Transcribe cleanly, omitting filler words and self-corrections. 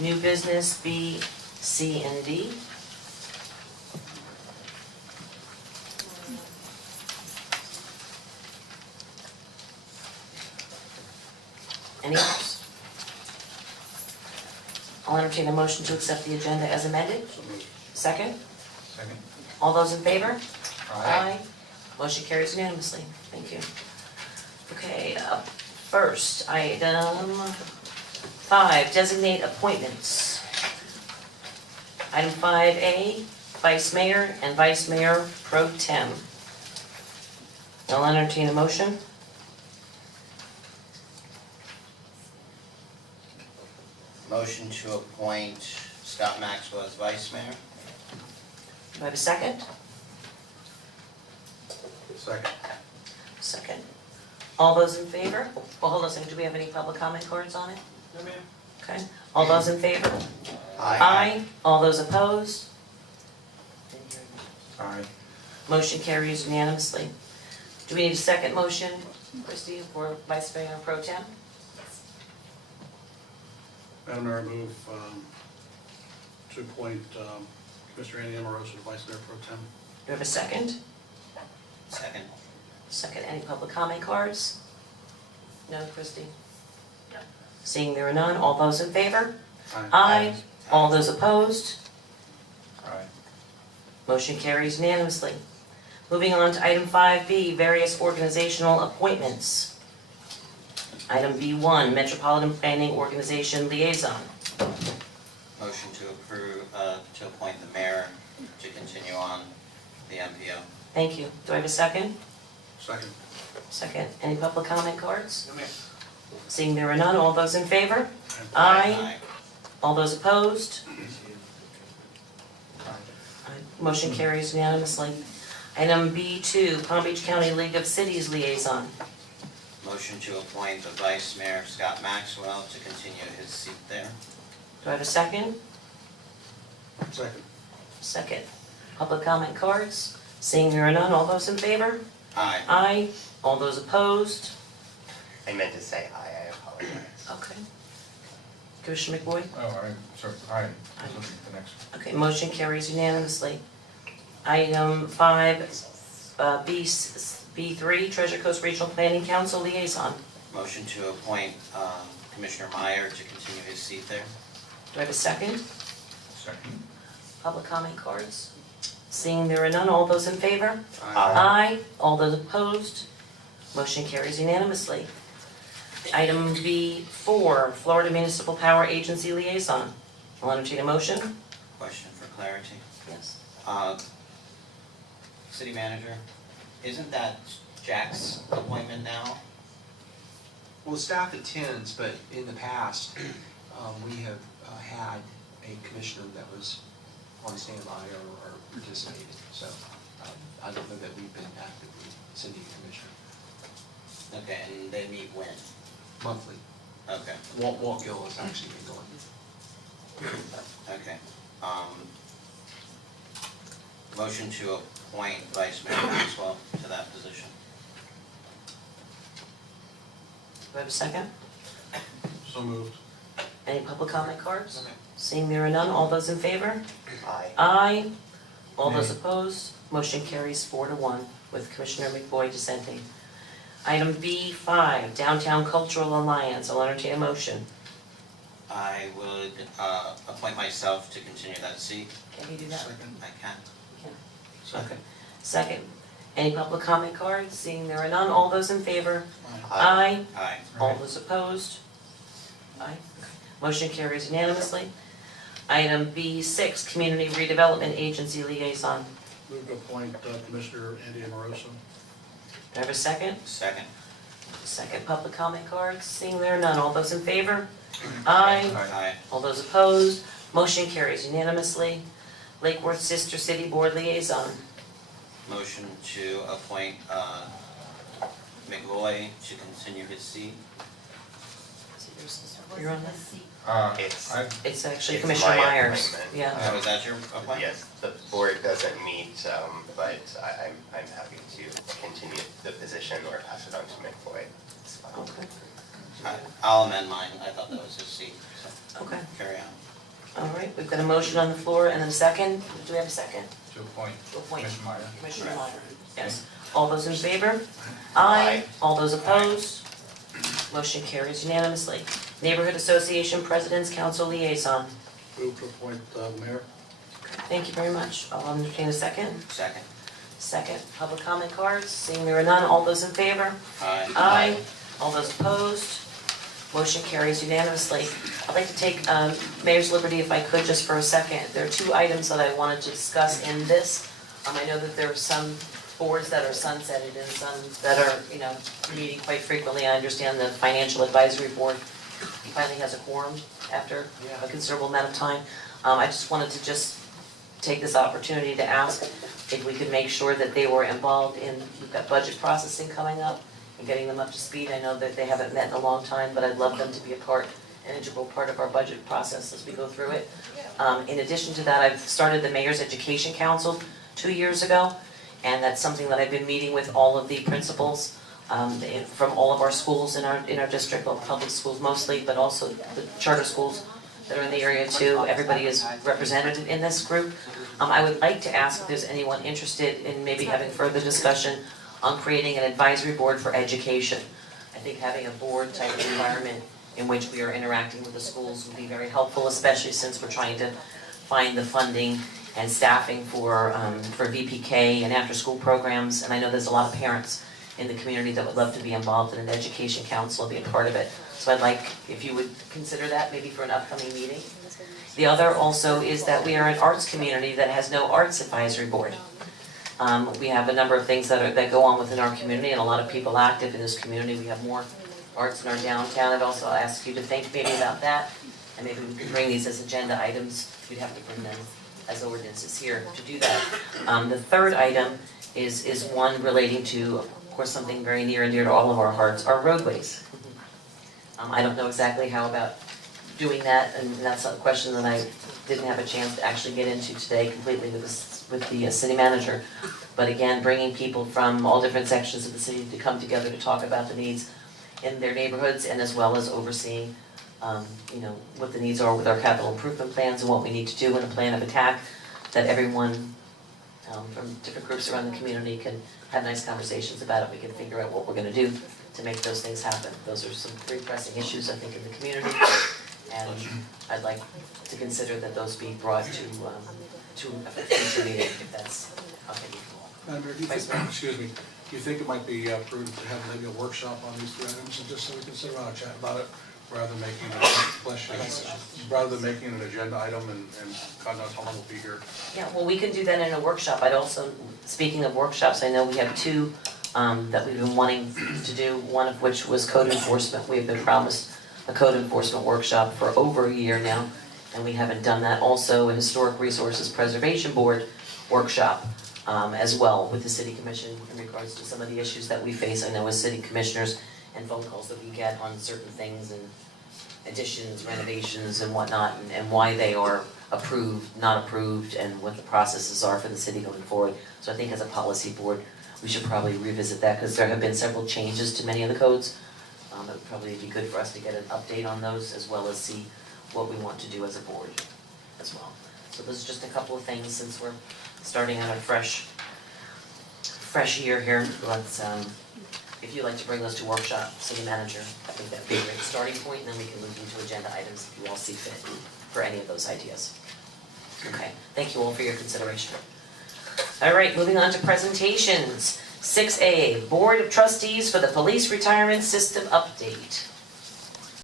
New business B, C, and D. Any others? I'll entertain a motion to accept the agenda as amended. So moved. Second? Second. All those in favor? Aye. Motion carries unanimously. Thank you. Okay, first, item 5, designate appointments. Item 5A, Vice Mayor and Vice Mayor Pro Tem. I'll entertain a motion. Motion to appoint Scott Maxwell as vice mayor. Do I have a second? Second. Second. All those in favor? Well, hold on a second, do we have any public comment cards on it? No, ma'am. Okay, all those in favor? Aye. All those opposed? Aye. Motion carries unanimously. Do we need a second motion, Christie, for Vice Mayor Pro Tem? Madam Mayor, I move to appoint Mr. Andy Amoroso to Vice Mayor Pro Tem. Do we have a second? Second. Second, any public comment cards? No, Christie? No. Seeing there are none, all those in favor? Aye. All those opposed? Aye. Motion carries unanimously. Moving on to item 5B, various organizational appointments. Item B1, Metropolitan Planning Organization Liaison. Motion to approve, to appoint the mayor to continue on the MPO. Thank you. Do I have a second? Second. Second. Any public comment cards? No, ma'am. Seeing there are none, all those in favor? Aye. All those opposed? Motion carries unanimously. Item B2, Palm Beach County League of Cities Liaison. Motion to appoint the vice mayor, Scott Maxwell, to continue his seat there. Do I have a second? Second. Second. Public comment cards? Seeing there are none, all those in favor? Aye. Aye. All those opposed? I meant to say aye, I apologize. Okay. Commissioner McBoyd? Oh, I'm sorry, aye. I was looking at the next one. Okay, motion carries unanimously. Item 5, B3, Treasure Coast Regional Planning Council Liaison. Motion to appoint Commissioner Meyer to continue his seat there. Do I have a second? Second. Public comment cards? Seeing there are none, all those in favor? Aye. Aye. All those opposed? Motion carries unanimously. Item B4, Florida Municipal Power Agency Liaison. I'll entertain a motion. Question for clarity. Yes. City manager, isn't that Jack's appointment now? Well, staff attends, but in the past, we have had a commissioner that was on standby or participated. So I don't know that we've been actively sending a commissioner Okay, and they meet when? monthly. Okay, Walt Gill has actually been going. okay. Motion to appoint Vice Mayor Maxwell to that position. Do I have a second? So moved. Any public comment cards? Seeing there are none, all those in favor? Aye. Aye. All Nay. those opposed? Motion carries 4-1 with Commissioner McBoyd dissenting. Item B5, Downtown Cultural Alliance. I'll entertain a motion. I would appoint myself to continue that seat. Can you do that? Second. I can. Okay. Second. Any public comment cards? Seeing there are none, all those in favor? Aye. Aye. Aye. All those opposed? Aye. Motion carries unanimously. Item B6, Community Redevelopment Agency Liaison. Move to appoint Commissioner Andy Amoroso. Do I have a second? Second. Second public comment cards. Seeing there are none, all those in favor? Aye. Aye. All those opposed? Motion carries unanimously. Lake Worth Sister City Board Liaison. Motion to appoint McLoy to continue his seat. You're on that? It's- It's actually It's Commissioner my Myers. appointment. Yeah. Oh, is that your appointment? Yes, the board doesn't meet, but I'm happy to continue the position or pass it on to McFloyd. It's fine. Okay. I'll amend mine. I thought that was his seat, so Okay. carry on. All right, we've got a motion on the floor and a second. Do we have a second? To appoint To appoint Commissioner Meyer. Commissioner Meyer. Yes. All those in favor? Aye. All those opposed? Motion carries unanimously. Neighborhood Association President's Council Liaison. Move to appoint the mayor. Thank you very much. I'll entertain a second. Second. Second, public comment cards. Seeing there are none, all those in favor? Aye. Aye. All those opposed? Motion carries unanimously. I'd like to take Mayor's liberty, if I could, just for a second. There are two items that I wanted to discuss in this. I know that there are some boards that are sunsetted and some that are, meeting quite frequently. I understand the Financial Advisory Board finally has a quorum after a considerable amount of time. I just wanted to take this opportunity to ask if we could make sure that they were involved in, we've got budget processing coming up and getting them up to speed. I know that they haven't met in a long time, but I'd love them to be an integral part of our budget process as we go through it. In addition to that, I've started the Mayor's Education Council 2 years ago, and that's something that I've been meeting with all of the principals from all of our schools in our district, well, public schools mostly, but also the charter schools that are in the area too. Everybody is represented in this group. I would like to ask if there's anyone interested in maybe having further discussion on creating an advisory board for education. I think having a board type of environment in which we are interacting with the schools would be very helpful, especially since we're trying to find the funding and staffing for VPK and after-school programs. And I know there's a lot of parents in the community that would love to be involved in an education council and be a part of it. So I'd like, if you would consider that maybe for an upcoming meeting. The other also is that we are an arts community that has no arts advisory board. We have a number of things that go on within our community and a lot of people active in this community. We have more arts in our downtown. I'd also ask you to think maybe about that, and maybe we could bring these as agenda items. You'd have to bring them as ordinances here to do that. The third item is one relating to, of course, something very near and dear to all of our hearts, our roadways. I don't know exactly how about doing that, and that's a question that I didn't have a chance to actually get into today completely with the city manager. But again, bringing people from all different sections of the city to come together to talk about the needs in their neighborhoods, and as well as overseeing, what the needs are with our capital improvement plans and what we need to do in a plan of attack, that everyone from different groups around the community can have nice conversations about it. We can figure out what we're gonna do to make those things happen. Those are some pretty pressing issues, I think, in the community. And I'd like to consider that those be brought to a future meeting, if that's okay with you all. Madam Mayor, do you think, excuse me, do you think it might be prudent to have maybe a workshop on these three items, and just so we can sit around and chat about it, rather than making an agenda item and God knows how long we'll be here? Yeah, well, we can do that in a workshop. I'd also, speaking of workshops, I know we have two that we've been wanting to do, one of which was code enforcement. We have been promised a code enforcement workshop for over a year now, and we haven't done that. Also, a Historic Resources Preservation Board workshop as well with the City Commission in regards to some of the issues that we face. I know as city commissioners and phone calls that we get on certain things and additions, renovations and whatnot, and why they are approved, not approved, and what the processes are for the city going forward. So I think as a policy board, we should probably revisit that, because there have been several changes to many of the codes. It would probably be good for us to get an update on those, as well as see what we want to do as a board as well. So those are just a couple of things, since we're starting on a fresh year here. Let's, if you'd like to bring those to workshop, city manager, I think that'd be a great starting point, and then we can move into agenda items if you all see fit for any of those ideas. Okay, thank you all for your consideration. All right, moving on to presentations. 6A, Board of Trustees for the Police Retirement System Update.